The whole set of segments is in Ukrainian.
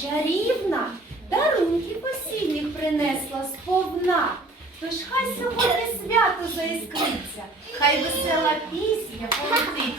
чарівна, дарунки посінніх принесла сповна. Тож хай сьогодні свято заіскриться, хай весела пісня полетить.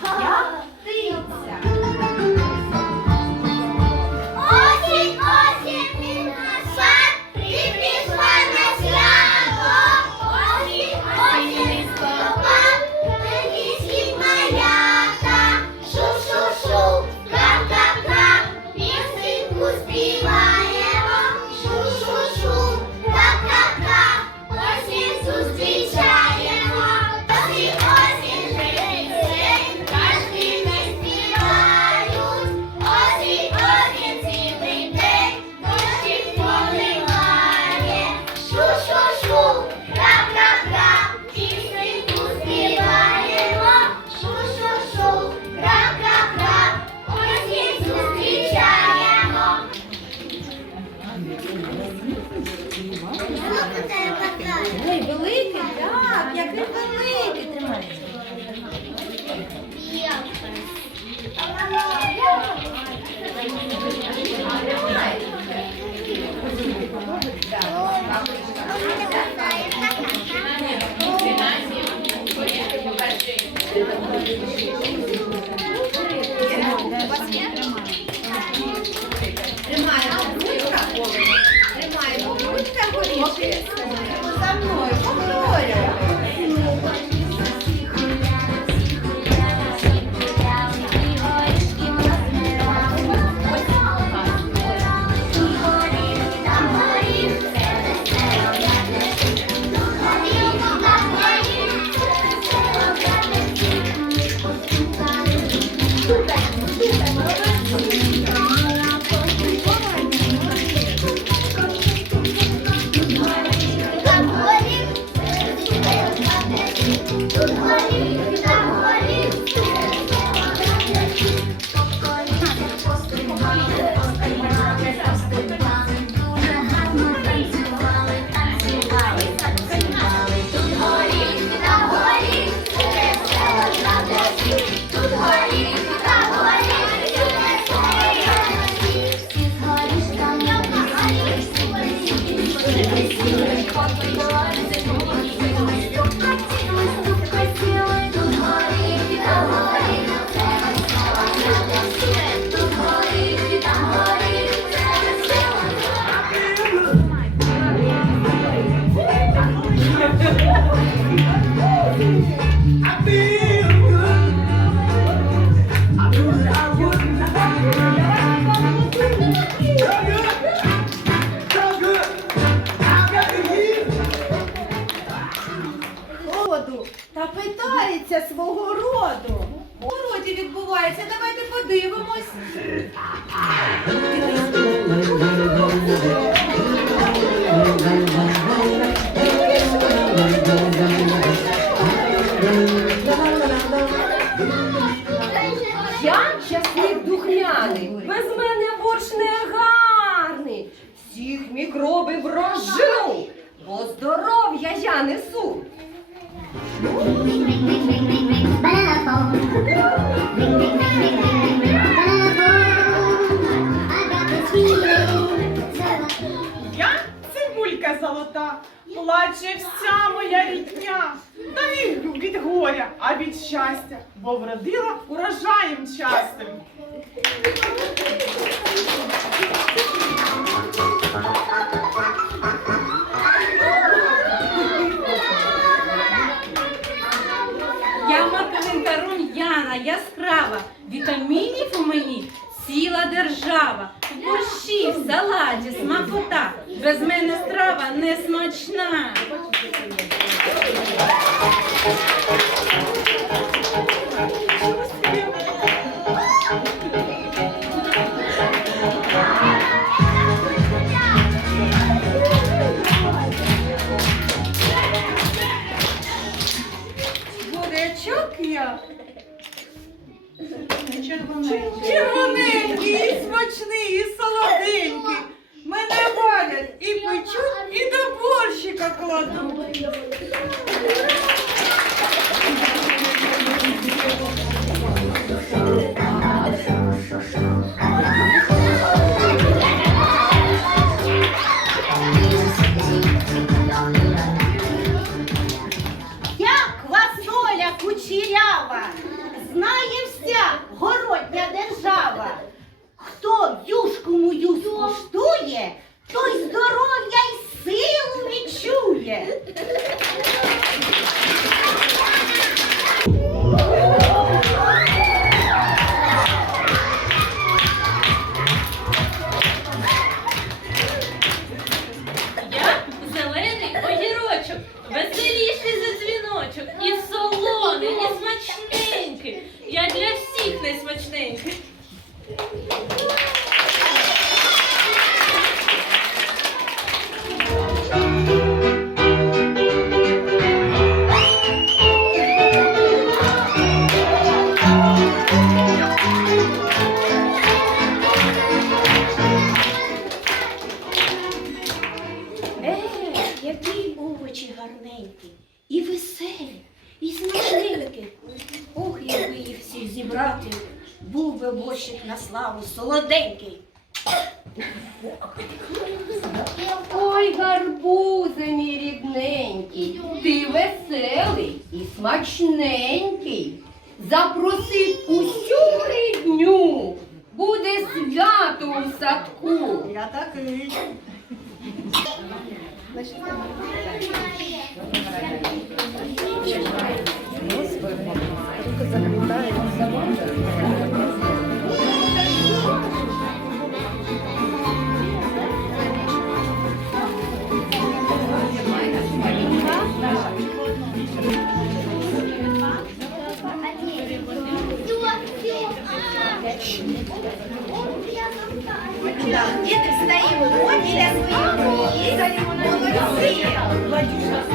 Питається свого роду. У роді відбувається, давайте подивимось. Я щасник духмяний, без мене борщ не гарний. Всіх мікробів розжену, бо здоров'я я несу. Я цибулька золота, плаче вся моя рідня. Та не від горя, а від щастя, бо вродила урожаєм частим. Я вітамінів у мені ціла держава. В борщі, в салаті, смакота. Без мене страва не смачна. Бурячок я. Червоненький. Червоненький, і смачний, і солоденький. Мене валять і печуть, і до борщика кладуть. зібрати, був би вощик на славу солоденький. Ой, гарбузе мій рідненький, ти веселий і смачненький. Запроси усю рідню, буде свято у садку. Я такий. Розповідаємо. діти встаємо біля своїх місць. Молодці!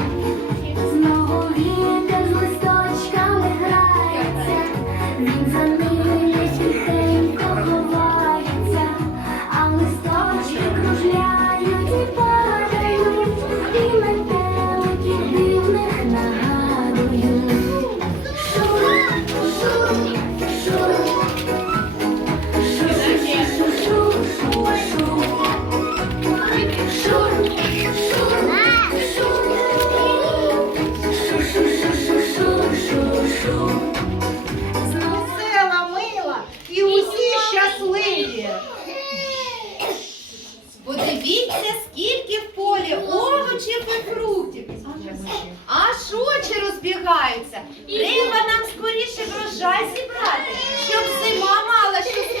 сподіваються. Треба нам скоріше врожай зібрати, щоб зима мала щось.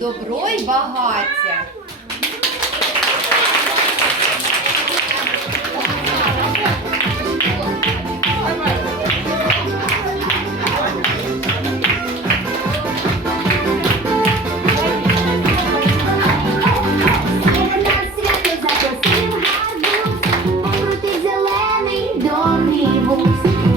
добро й багаття. Покрути зелений домівус.